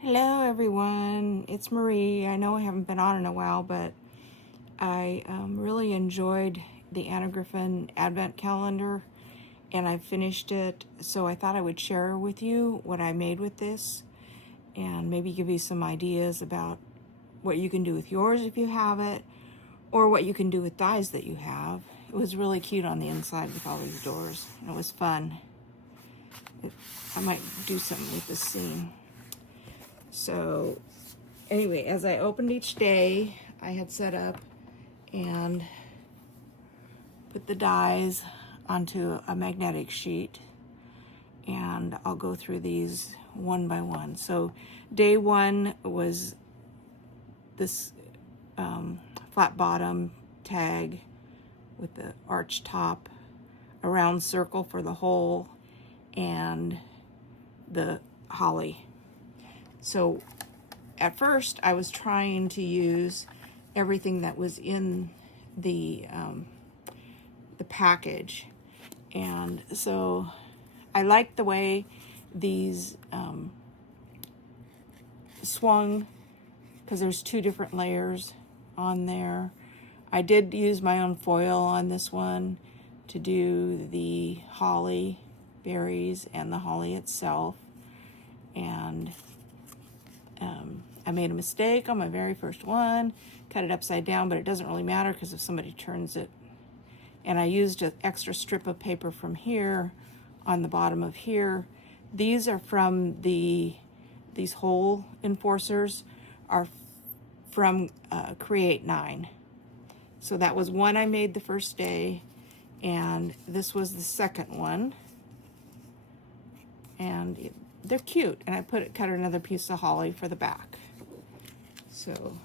Hello everyone, it's Marie. I know I haven't been on in a while, but I really enjoyed the Griffin Advent Calendar and I finished it, so I thought I would share with you what I made with this and maybe give you some ideas about what you can do with yours if you have it, or what you can do with dies that you have. It was really cute on the inside with all these doors. It was fun. I might do something with this scene. So anyway, as I opened each day, I had set up and put the dies onto a magnetic sheet, and I'll go through these one by one. So day one was this flat bottom tag with the arch top, a round circle for the hole, and the holly. So at first I was trying to use everything that was in the package, and so I liked the way these swung, because there's two different layers on there. I did use my own foil on this one to do the holly berries and the holly itself, and I made a mistake on my very first one, cut it upside down, but it doesn't really matter because if somebody turns it. And I used an extra strip of paper from here on the bottom of here. These are from these hole enforcers are from Create 9. So that was one I made the first day, and this was the second one. And they're cute, and I cut another piece of holly for the back. So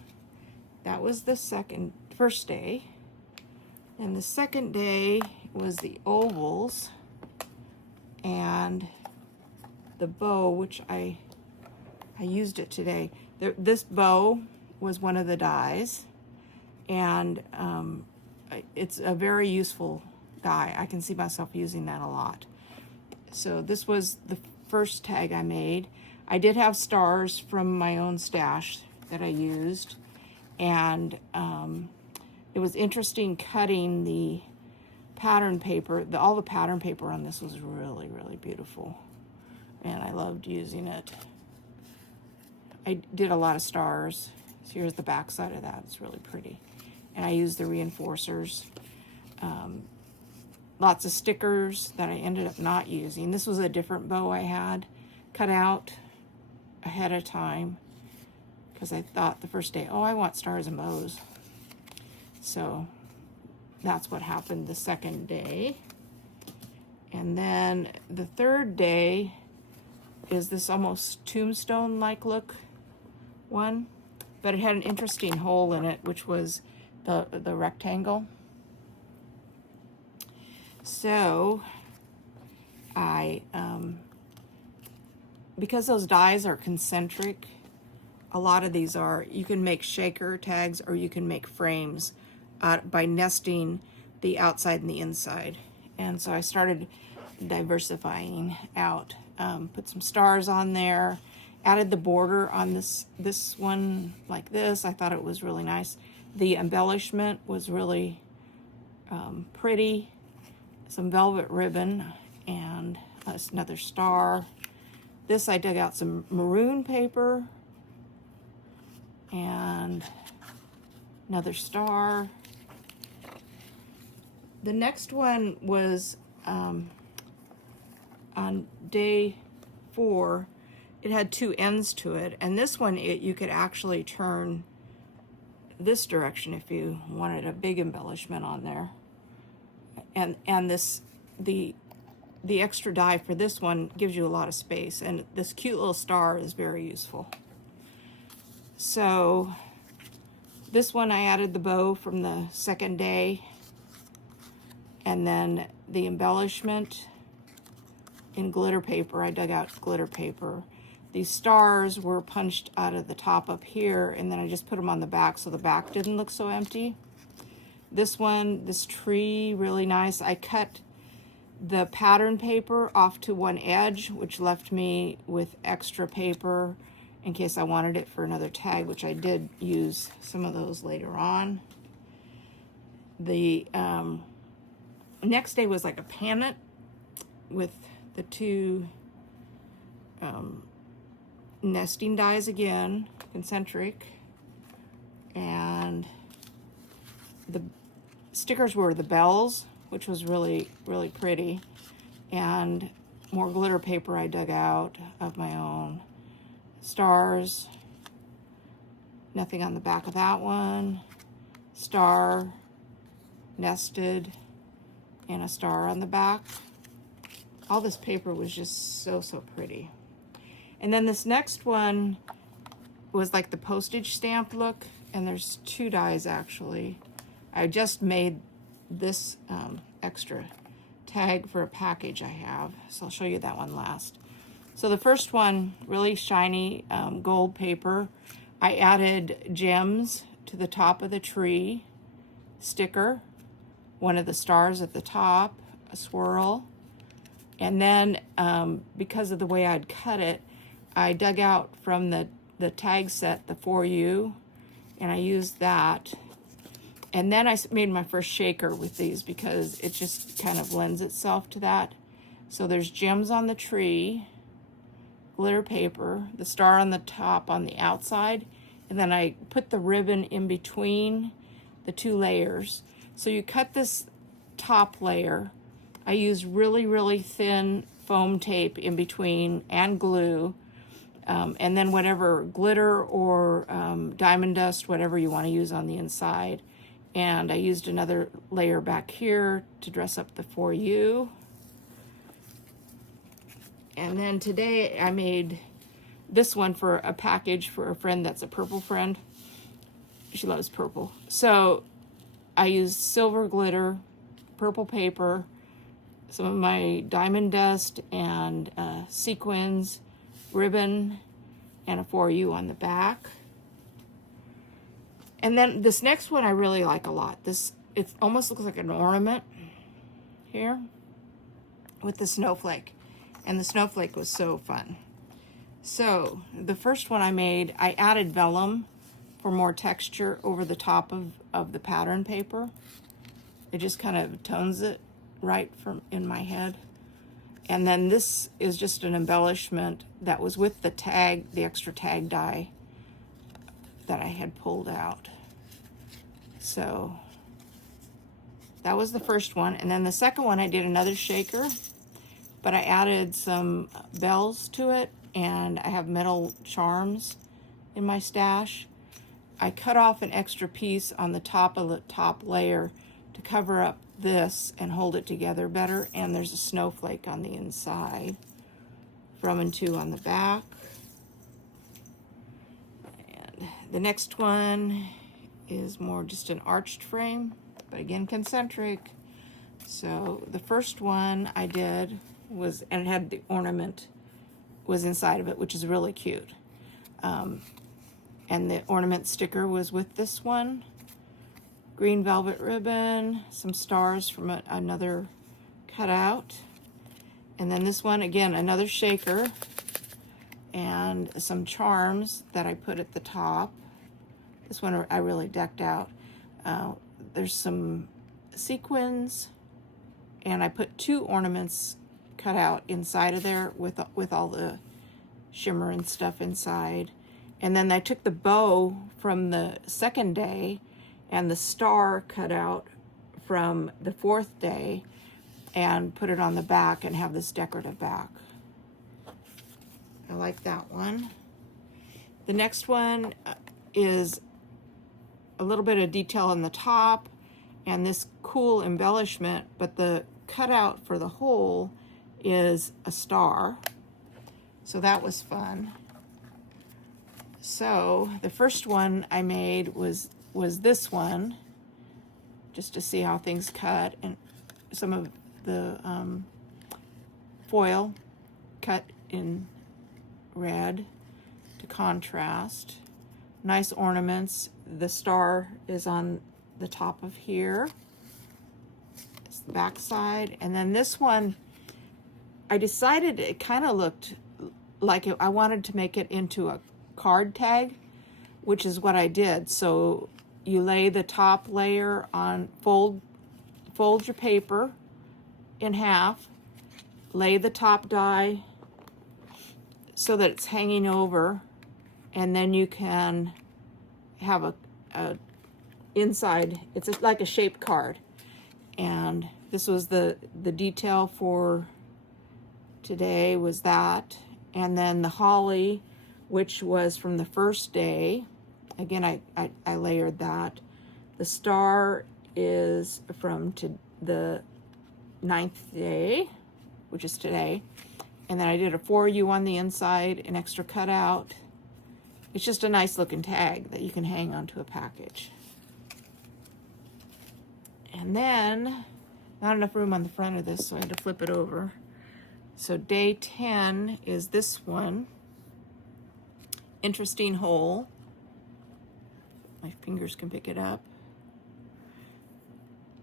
that was the first day. And the second day was the ovals and the bow, which I used it today. This bow was one of the dies, and it's a very useful die. I can see myself using that a lot. So this was the first tag I made. I did have stars from my own stash that I used, and it was interesting cutting the pattern paper. All the pattern paper on this was really, really beautiful, and I loved using it. I did a lot of stars. So here's the back side of that. It's really pretty. And I used the reinforcers. Lots of stickers that I ended up not using. This was a different bow I had cut out ahead of time because I thought the first day, oh, I want stars and bows. So that's what happened the second day. And then the third day is this almost tombstone-like look one, but it had an interesting hole in it, which was the rectangle. So because those dies are concentric, a lot of these are, you can make shaker tags or you can make frames by nesting the outside and the inside. And so I started diversifying out, put some stars on there, added the border on this one like this. I thought it was really nice. The embellishment was really pretty. Some velvet ribbon and another star. This I dug out some maroon paper and another star. The next one was on day 4. It had two ends to it, and this one you could actually turn this direction if you wanted a big embellishment on there. And the extra die for this one gives you a lot of space, and this cute little star is very useful. So this one I added the bow from the second day, and then the embellishment in glitter paper. I dug out glitter paper. These stars were punched out of the top up here, and then I just put them on the back so the back didn't look so empty. This one, this tree, really nice. I cut the pattern paper off to one edge, which left me with extra paper in case I wanted it for another tag, which I did use some of those later on. The next day was like a pennant with the two nesting dies again, concentric, and the stickers were the bells, which was really, really pretty, and more glitter paper I dug out of my own. Stars, nothing on the back of that one. Star, nested, and a star on the back. All this paper was just so, so pretty. And then this next one was like the postage stamp look, and there's two dies actually. I just made this extra tag for a package I have, so I'll show you that one last. So the first one, really shiny gold paper. I added gems to the top of the tree, sticker, one of the stars at the top, a swirl, and then because of the way I'd cut it, I dug out from the tag set the For You, and I used that. And then I made my first shaker with these because it just kind of lends itself to that. So there's gems on the tree, glitter paper, the star on the top on the outside, and then I put the ribbon in between the two layers. So you cut this top layer. I use really, really thin foam tape in between and glue. And then whatever glitter or diamond dust, whatever you want to use on the inside. And I used another layer back here to dress up the For You. And then today I made this one for a package for a friend that's a purple friend. She loves purple. So I used silver glitter, purple paper, some of my diamond dust and sequins, ribbon, and a For You on the back. And then this next one I really like a lot. It almost looks like an ornament here with the snowflake. And the snowflake was so fun. So the first one I made, I added vellum for more texture over the top of the pattern paper. It just kind of tones it right from in my head. And then this is just an embellishment that was with the tag, the extra tag die that I had pulled out. So that was the first one. And then the second one I did another shaker, but I added some bells to it, and I have metal charms in my stash. I cut off an extra piece on the top of the top layer to cover up this and hold it together better, and there's a snowflake on the inside, from and to on the back. And the next one is more just an arched frame, but again concentric. So the first one I did was, and it had the ornament was inside of it, which is really cute. And the ornament sticker was with this one. Green velvet ribbon, some stars from another cutout. And then this one, again, another shaker, and some charms that I put at the top. This one I really decked out. There's some sequins, and I put two ornaments cut out inside of there with all the shimmer and stuff inside. And then I took the bow from the second day and the star cut out from the fourth day and put it on the back and have this decorative back. I like that one. The next one is a little bit of detail on the top and this cool embellishment, but the cutout for the hole is a star. So that was fun. So the first one I made was this one, just to see how things cut, and some of the foil cut in red to contrast. Nice ornaments. The star is on the top of here. It's the back side. And then this one, I decided it kind of looked like I wanted to make it into card tag, which is what I did. So you lay the top layer on, fold your paper in half, lay the top die so that it's hanging over, and then you can have a inside, it's like a shaped card. And this was the detail for today, was that. And then the holly, which was from the first day. Again, I layered that. The star is from the 9th day, which is today. And then I did a for you on the inside, an extra cutout. It's just a nice looking tag that you can hang onto a package. And then, not enough room on the front of this, so I had to flip it over. So day 10 is this one. Interesting hole. My fingers can pick it up.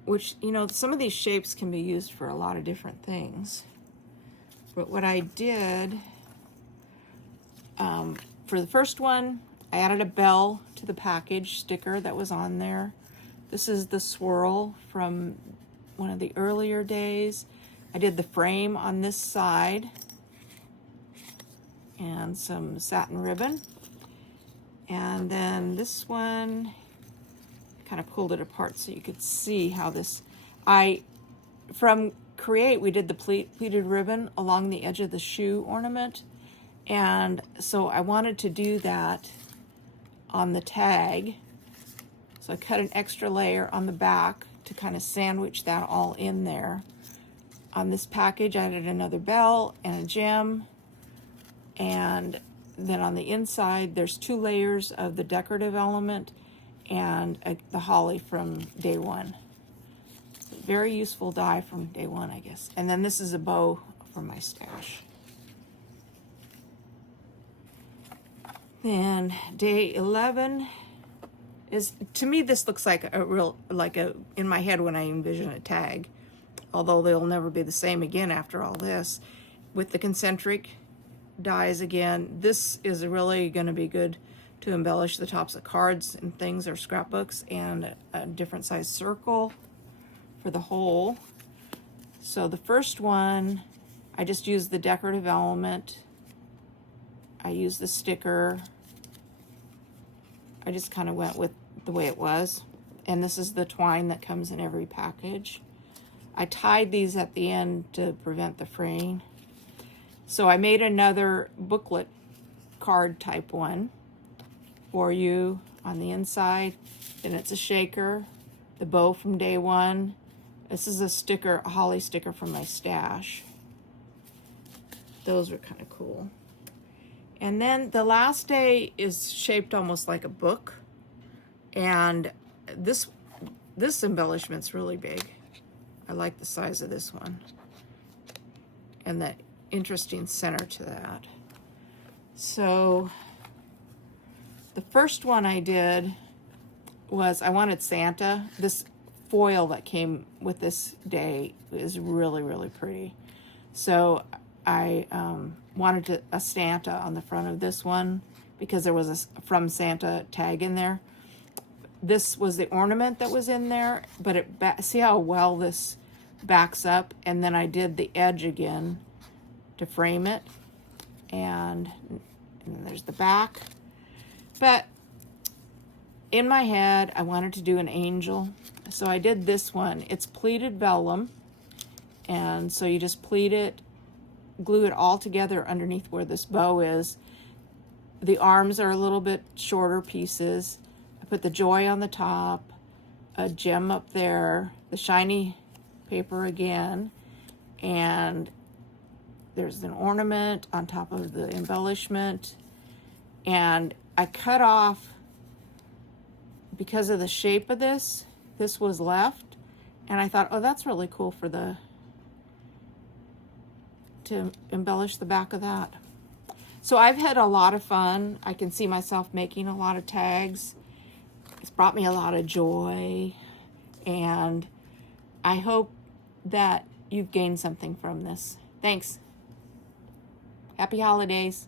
Which, you know, some of these shapes can be used for a lot of different things. But what I did, for the first one, I added a bell to the package sticker that was on there. This is the swirl from one of the earlier days. I did the frame on this side and some satin ribbon. And then this one, kind of pulled it apart so you could see how this, from Create, we did the pleated ribbon along the edge of the shoe ornament. And so I wanted to do that on the tag. So I cut an extra layer on the back to kind of sandwich that all in there. On this package, I added another bell and a gem. And then on the inside, there's 2 layers of the decorative element and the holly from day 1. Very useful die from day 1, I guess. And then this is a bow from my stash. Then day 11 is, to me, this looks like in my head when I envision a tag, although they'll never be the same again after all this. With the concentric dies again, this is really going to be good to embellish the tops of cards and things, or scrapbooks, and a different size circle for the hole. So the first one, I just used the decorative element. I used the sticker. I just kind of went with the way it was. And this is the twine that comes in every package. I tied these at the end to prevent the fraying. So I made another booklet card type one for you on the inside. Then it's a shaker, the bow from day 1. This is a sticker, a holly sticker from my stash. Those are kind of cool. And then the last day is shaped almost like a book. And this embellishment's really big. I like the size of this one. And the interesting center to that. So the first one I did was, I wanted Santa. This foil that came with this day is really, really pretty. So I wanted a Santa on the front of this one because there was a From Santa tag in there. This was the ornament that was in there, but see how well this backs up? And then I did the edge again to frame it. And then there's the back. But in my head, I wanted to do an angel. So I did this one. It's pleated vellum. And so you just pleat it, glue it all together underneath where this bow is. The arms are a little bit shorter pieces. I put the joy on the top, a gem up there, the shiny paper again, and there's an ornament on top of the embellishment. And I cut off, because of the shape of this was left, and I thought, oh, that's really cool to embellish the back of that. So I've had a lot of fun. I can see myself making a lot of tags. It's brought me a lot of joy, and I hope that you've gained something from this. Thanks. Happy holidays.